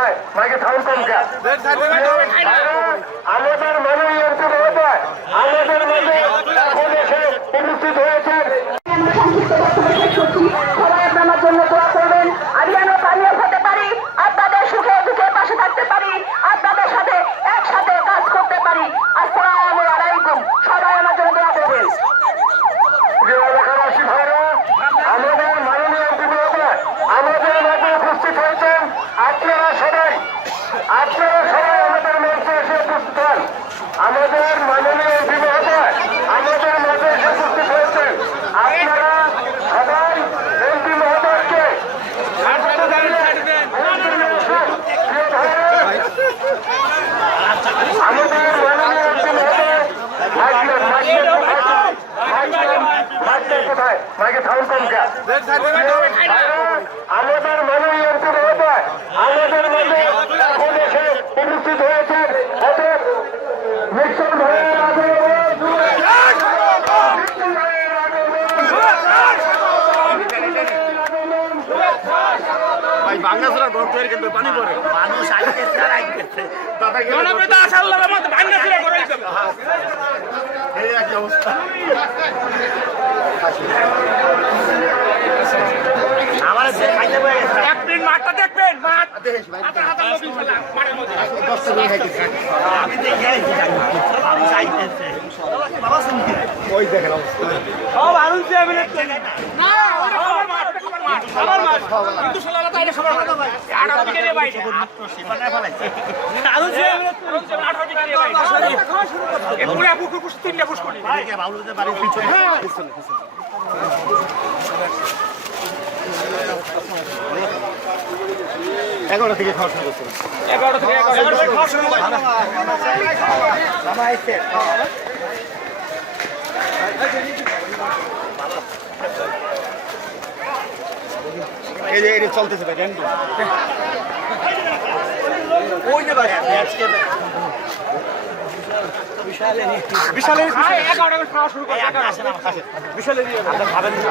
কোথায় মাইকে সাউন্ড কম আমাদের মাননীয় মহোদয় আমাদের মাঝে এখন আমি যেন কামিয়াব হতে পারি, আপনাদের সুখে দুঃখে পাশে থাকতে পারি, আপনাদের সাথে একসাথে কাজ করতে পারি। আসসালামু আলাইকুম, সবাই আমার জন্য দোয়া করবেন প্রিয় এলাকাবাসী ভাইরা আমাদের মাননীয় এমপি মহোদয় আমাদের মাঝে উপস্থিত হয়েছেন আপনারা সবাই আপনারা সবাই আমাদের মঞ্চে এসে উপস্থিত হন আমাদের মাননীয় এমপি মহোদয় আমাদের মাঝে এসে উপস্থিত হয়েছেন আপনারা সবাই এমপি মহোদয়কে হাতে দাঁড়িয়ে ভোট দিয়ে আসুন। প্রিয় ভাইরা, আমাদের মাননীয় এমপি মহোদয় মাইকের মাইকের মাইকের মাইকের কোথায় মাইকে সাউন্ড কম কে আমাদের মাননীয় এমপি মহোদয় আমাদের মাঝে এখন এসে উপস্থিত হয়েছেন অতএব মিক্সর ভাইয়ের আগমন মিক্সর ভাইয়ের আগমন ভাই বাংলাদেশের ঘর কিন্তু পানি পড়ে মানুষ আইতেছে। আর আইতেছে জনপ্রিয়তা এই একই অবস্থা। আমার সে খাইতে পেয়ে এক মিনিট মাঠটা দেখবেন মাঠ। মাঠের মধ্যে। খাইতেছে। আমি দেখে আইছি মানুষ বাবা শুনছি ওই দেখেন অবস্থা। সব আরুন চেয়ে না। সবার মাঠ কিন্তু সালালা তো এটা সবার মাঠ আর আপনি কে ভাই সীমানা ফেলাইছে আরুন যে আরুন যে মাঠ ভাই এ পুরা পুকুর পুকুর তিনটা পুকুর করি। এদিকে বাবুদের বাড়ির পিছনে। এগারোটা থেকে খাওয়া শুরু করছে। এগারোটা থেকে এগারোটা। থেকে খাওয়া শুরু করছে। বাবা আইছে এই যে এটা চলতেছে ভাই র্যান্ডম ওই যে ভাই আজকে বিশালের খাওয়া শুরু বিশালের খাবেন না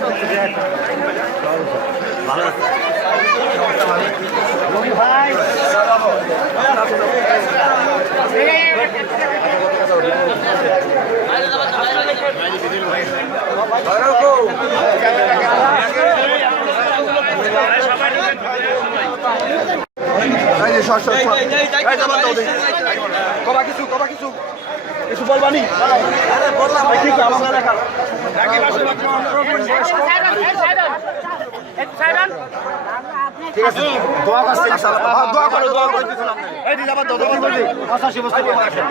ভালো কবা কিছু কবা কিছু কিছু বলবানি আরে বললাম ঠিক আমরা দেখা ঠিক আছে দোয়া করছি ইনশাআল্লাহ দোয়া করো দোয়া করে দিছিলাম এই দিন আবার দোয়া করছি 85 বছর পর আসেন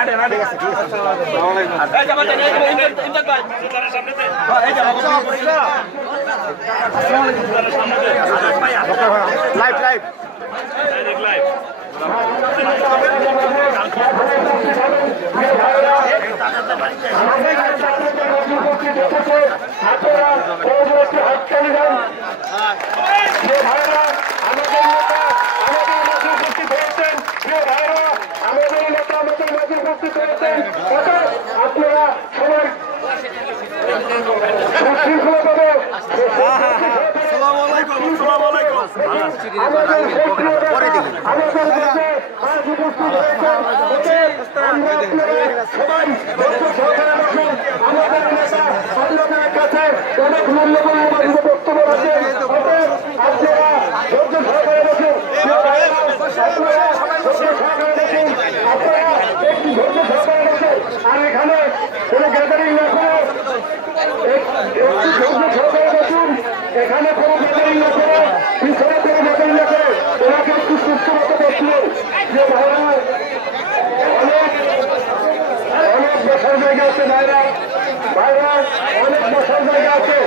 নাটে যাবার লাইভ লাইভ আপনারা পরবর্তী হাততালি দেন প্রিয় ভাইরা আমাদের নেতা আমাদের মাঝে উপস্থিত হয়েছেন প্রিয় ভাইরা আমাদের নেতা আমাদের মাঝে উপস্থিত হয়েছেন অতএব আপনারা সবাই সুশৃঙ্খলভাবে আমাদের সক্রিয় নেতা, আমাদের মাঝে আজ উপস্থিত হয়েছেন অতএব আমরা আপনারা সবাই ধৈর্য সহকারে বসুন আমাদের নেতা আপনাদের কাছে অনেক মূল্যবান বক্তব্য রাখেন আপনারা ধৈর্য সহকারে বসুন প্রিয় ভাইরা, আপনারা ধৈর্য সহকারে বসুন আপনারা একটু ধৈর্য সহকারে বসুন আর এখানে কোনো গ্যাদারিং না করে এক- আছে ভাইরা ভাইরা অনেক জায়গা আছে।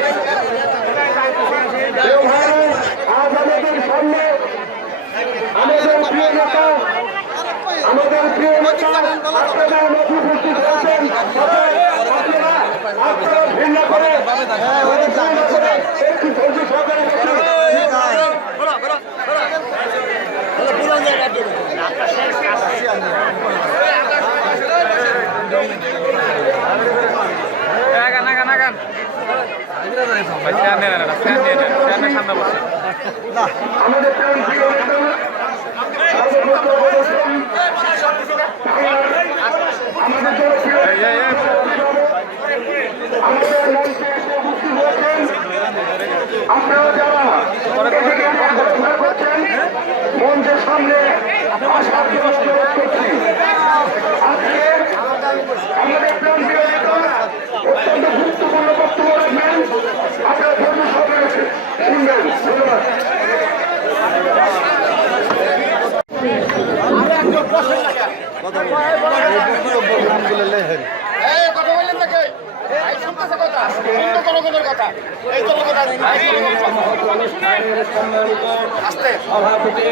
আজ আমাদের সামনে আমাদের প্রিয় নেতা, আমাদের প্রিয় নেতা, আপনারা নথি উপস্থিত হয়েছেন আপনারা আপনারা ভিন্ন করে একটু ধৈর্য সহকারে বসুন। নাগান নাগান নাগান ভাই ফ্যান দেন না ফ্যান দিয়ে দেন ফ্যানের সামনে বসে আমাদের প্রাণ প্রিয় নেতা সর্বপ্রথম বলেছেন, আমাদের জনপ্রিয় এই এই এই আমাদের মঞ্চে এসে উপস্থিত হয়েছেন আপনারা যারা মঞ্চের সামনে আসার জন্য অনুরোধ করছি আজকে আমাদের প্রাণ প্রিয় নেতা অত্যন্ত গুরুত্বপূর্ণ বক্তব্য রাখবেন আপনারা ধৈর্য সহকারে শুনবেন ধন্যবাদ সভাপতি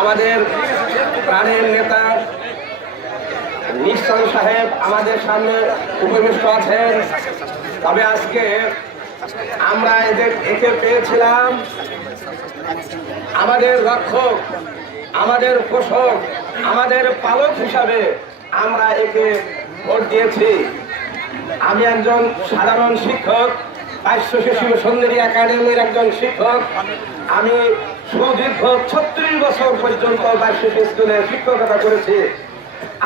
আমাদের প্রাণের নেতা নিঃসন সাহেব আমাদের সামনে উপবিষ্ট আছেন। তবে আজকে আমরা এদের একে পেয়েছিলাম। আমাদের রক্ষক, আমাদের পোষক, আমাদের পালক হিসাবে আমরা একে ভোট দিয়েছি। আমি একজন সাধারণ শিক্ষক। পাঁচশো শিশু সুন্দরী একাডেমির একজন শিক্ষক। আমি সুদীর্ঘ ছত্রিশ বছর পর্যন্ত বাইশ স্কুলে শিক্ষকতা করেছি।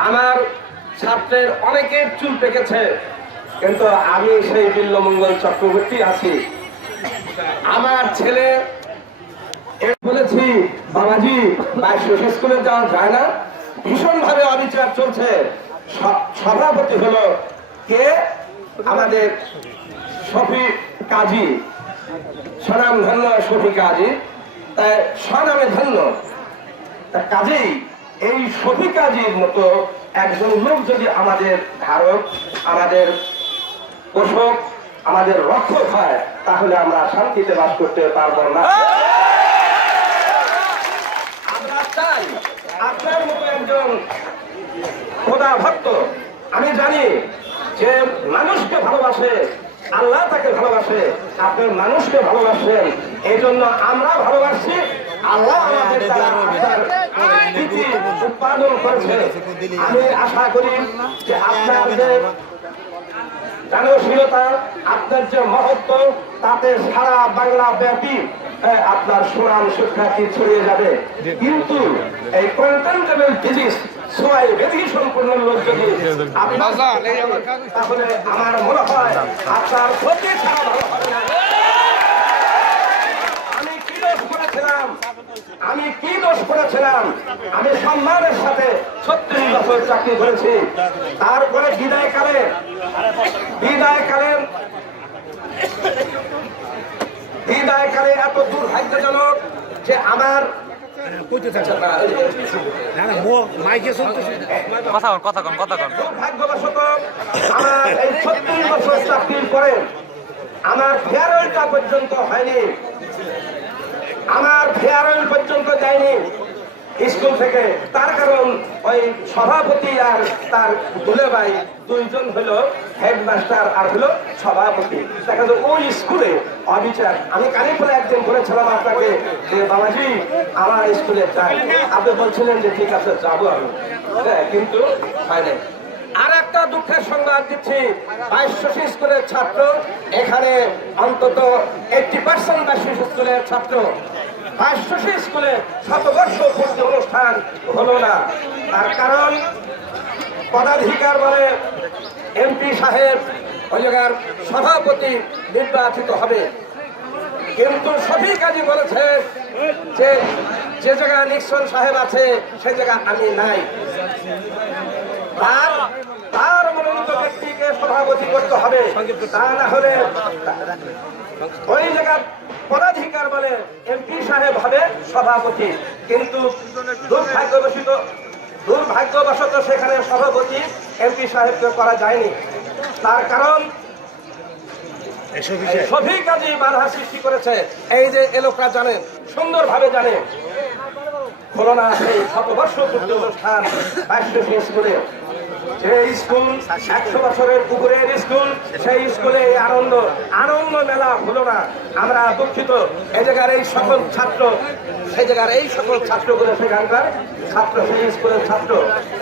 আমার ছাত্রের অনেকের চুল পেকেছে, কিন্তু আমি সেই বিল্লমঙ্গল চক্রবর্তী আছি। আমার ছেলে বলেছি, বাবাজি বাইশ স্কুলে যাওয়া যায় না। ভীষণ ভাবে অবিচার চলছে। সভাপতি হলো কে? আমাদের শফি কাজী স্বনাম ধন্য শফি কাজী। তাই স্বনামে ধন্য। তা কাজেই এই শফি কাজীর মতো একজন লোক যদি আমাদের ধারক, আমাদের পোষক, আমাদের রক্ষক হয়, তাহলে আমরা শান্তিতে বাস করতে পারব না। আপনার মতো একজন খোদা ভক্ত। আমি জানি যে মানুষকে ভালোবাসে আল্লাহ তাকে ভালোবাসে আপনি মানুষকে ভালোবাসেন। এই জন্য আমরা ভালোবাসি, আল্লাহ আপনার উৎপাদন করেছে। আমি আশা করি যে আপনার যে দানশীলতা, আপনার যে মহত্ব, তাতে সারা বাংলা ব্যাপী আপনার সুনাম সুখ্যাতি ছড়িয়ে যাবে। কিন্তু এই কন্টেন্টেবল ডিজিজ ব্যাধি সম্পূর্ণ লোক যদি তাহলে আমার মনে হয় আপনার ক্ষতি ছাড়া ভালো হবে না। আমি কি দোষ করেছিলাম? আমি কি দোষ করেছিলাম? আমি সম্মানের সাথে ছত্রিশ বছর চাকরি করেছি। তারপরে বিদায় কারেন বিদায় বিদায়কালে বিদায়কালে বিদায়কালে এত দুর্ভাগ্যজনক যে আমার কথা কন কথা কন কথা কন। ভাগ্যবশত আমার এই ছত্রিশ বছর চাকরির পরে আমার ফেয়ারওয়েলটা পর্যন্ত হয়নি। আমার ফেয়ারওয়েল পর্যন্ত যায়নি। স্কুল থেকে তার কারণ ওই সভাপতি আর তার দুলে ভাই দুইজন হলো হেডমাস্টার আর হলো সভাপতি। দেখা যায় ওই স্কুলে অবিচার আমি কালীপুরে একদিন বলেছিলাম আপনাকে যে বাবাজি আমার স্কুলে যাই। আপনি বলছিলেন যে ঠিক আছে যাব আমি। হ্যাঁ, কিন্তু হয় আর একটা দুঃখের সংবাদ দিচ্ছি। বাইশশো স্কুলের ছাত্র এখানে অন্তত এইটটি পার্সেন্ট বাইশশো স্কুলের ছাত্র। বাইশশো স্কুলে শতবর্ষ অনুষ্ঠান হলো না। তার কারণ, পদাধিকার বলে এমপি সাহেব ওই সভাপতি নির্বাচিত হবে। কিন্তু সঠিক কাজই বলেছে যে যে জায়গায় নিক্সন সাহেব আছে, সে জায়গা আমি নাই। তার তার মনোনীত ব্যক্তিকে সভাপতি করতে হবে। তা না হলে ওই জায়গার পদাধিকার বলে এমপি সাহেব হবে সভাপতি। কিন্তু দুর্ভাগ্যবশত দুর্ভাগ্যবশত সেখানে সভাপতি এমপি সাহেবকে করা যায়নি। তার কারণ সঠিক কাজে বাধা সৃষ্টি করেছে। এই যে এ লোকরা জানেন সুন্দরভাবে জানে। খুলনা সেই শতবর্ষ পূর্তি অনুষ্ঠান স্কুলে যে স্কুল একশো বছরের উপরের স্কুল সেই স্কুলে এই আনন্দ আনন্দ মেলা হলো না। আমরা দুঃখিত। এই জায়গার এই সকল ছাত্র সেই জায়গার এই সকল ছাত্রগুলো সেখানকার ছাত্র সেই স্কুলের ছাত্র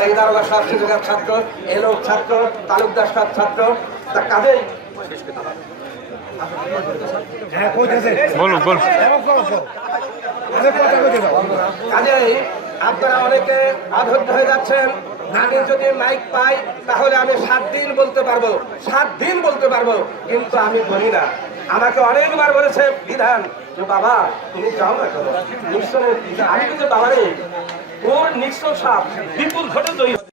এই দারোগা সাহেব সে জায়গার ছাত্র এই লোক ছাত্র তালুকদার সাহেব ছাত্র তা কাজেই বলুন বলুন। কাজেই আপনারা অনেকে অধৈর্য হয়ে যাচ্ছেন। আমি যদি মাইক পাই, তাহলে আমি সাত দিন বলতে পারব। সাত দিন বলতে পারব, কিন্তু আমি বলি না। আমাকে অনেকবার বলেছে, বিধান, যে বাবা, তুমি যাও না করো নিশ্চয় আমি কিন্তু বাবারে ওর নিশ্চয় সাপ বিপুল ঘটে জয়ী